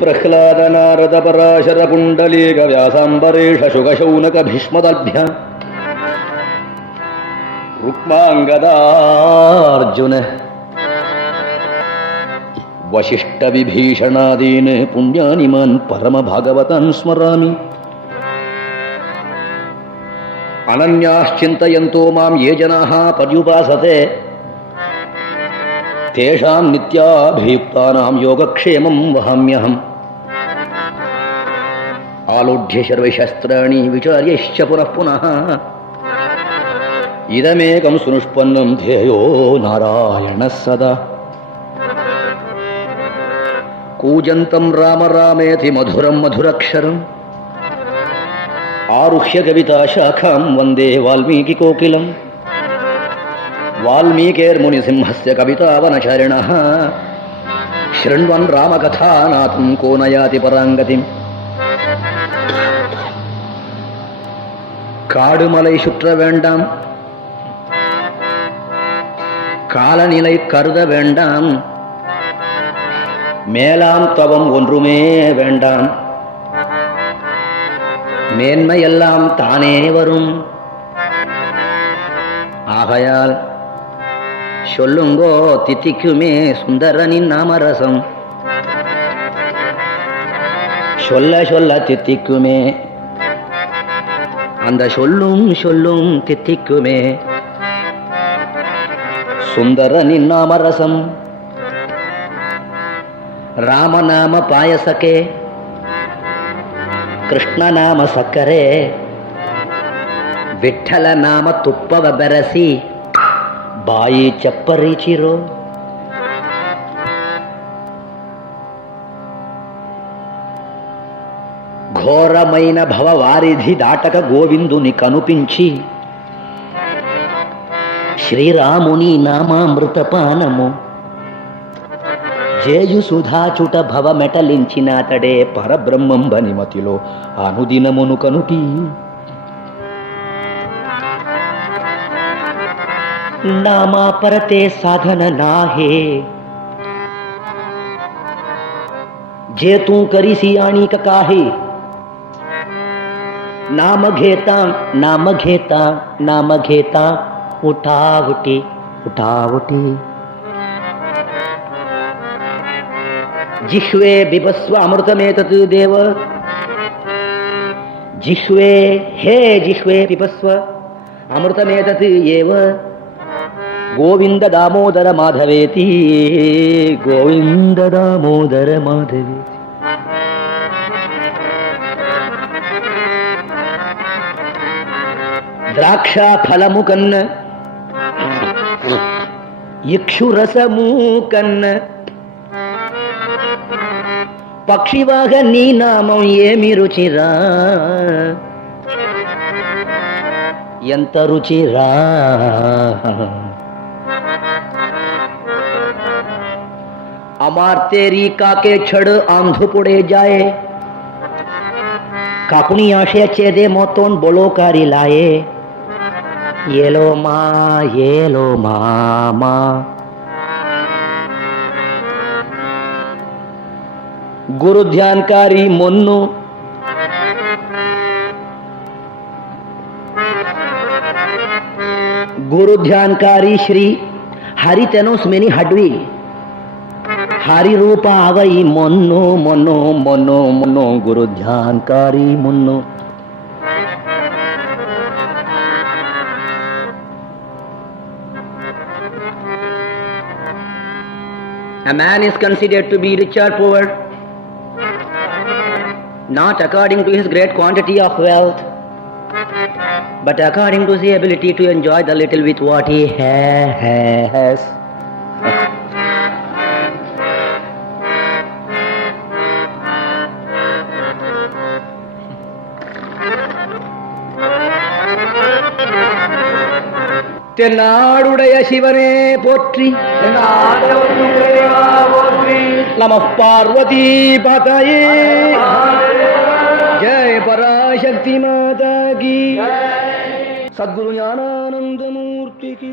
प्रह्लाद नारद पराशर पुण्डलीक व्यासाम्बरीष शुकशौनक भीष्मदभ्य रुक्माङ्गदार्जुन वशिष्ठ विभीषणादीन् पुण्यानिमान् परम भागवतान् स्मरामि। अनन्याश्चिन्तयन्तो मां ये जनाः पर्युपासते तेषां नित्याभियुक्तानां योगक्षेमं वहाम्यहम्। आलोढ्य शर्वशस्त्राणि विचार्यश्च पुनः पुनः इदमेकं सुनुष्पन्नं ध्येयो नारायणः सदा। कूजन्तं राम रामेति मधुरं मधुराक्षरम् आरुह्य कविताशाखां वन्दे वाल्मीकिकोकिलम्। वाल्मीकिर्मुनिसिंहस्य कवितावनचारिणः शृण्वन् रामकथानाथं को न याति पराङ्गतिम्। காடுமலை சுற்ற வேண்டாம், காலநிலை கருத வேண்டாம், மேலாம் தவம் ஒன்றுமே வேண்டாம், மேன்மையெல்லாம் தானே வரும். ஆகையால் சொல்லுங்கோ தித்திக்குமே சுந்தரனின் நாமரசம், சொல்ல சொல்ல தித்திக்குமே அந்த சொல்லும் சொல்லும் தித்திக்குமே சுந்தரனின் நாமரசம். ರಾಮನಾಮ ಪಾಯಸಕ್ಕೆ ಕೃಷ್ಣನಾಮ ಸಕ್ಕರೆ ವಿಠಲ ನಾಮ ತುಪ್ಪವ ಬೆರಸಿ ಬಾಯಿ ಚಪ್ಪರಿಚಿರೋ. ఘోరమైన భవవారిధి దాటక గోవిందుని కనుపించి శ్రీరాముని నామామృతపానము జేయు సుధాచుట భవ మెటలించినాతడే పరబ్రహ్మం బనిమతిలో అనుదినమును కనుటి. नामा परते साधन नाहे जे तू करीसी आणी काहे. नाम घेता नाम घेता नाम घेता उठावटी उठावटी. जिह्वे बिभस्व अमृतमेतत् देव, जिह्वे हे जिह्वे बिभस्व अमृतमेतत् एव. गोविंद दामोदर माधवेति गोविंद दामोदर माधवेति. द्राक्षा फलमुकन्न इक्षुरसमूकन्न पक्षिवाह नी नामं ఏమి రుచిరా ఎంత రుచిరా. अमार तेरी काके छड़ आंधू पुढे जाए, काकुणी आशयाचे दे मोतोन बोलो कारी लाये. येलो मामा गुरु ध्यानकारी मुन्नु गुरु ध्यानकारी श्री हरि तेनोस मेनी हडवी हरि रूप आवई मोन्नो mono mono mono Guru ध्यानकारी Munro. A man is considered to be rich or poor not according to his great quantity of wealth, but according to the ability to enjoy the little with what he has. தென்னாடுடைய சிவனே போற்றி, நமः பார்வதி பதயே. जय पराशक्ति माता की, सद्गुरु ज्ञानानंद मूर्ति की.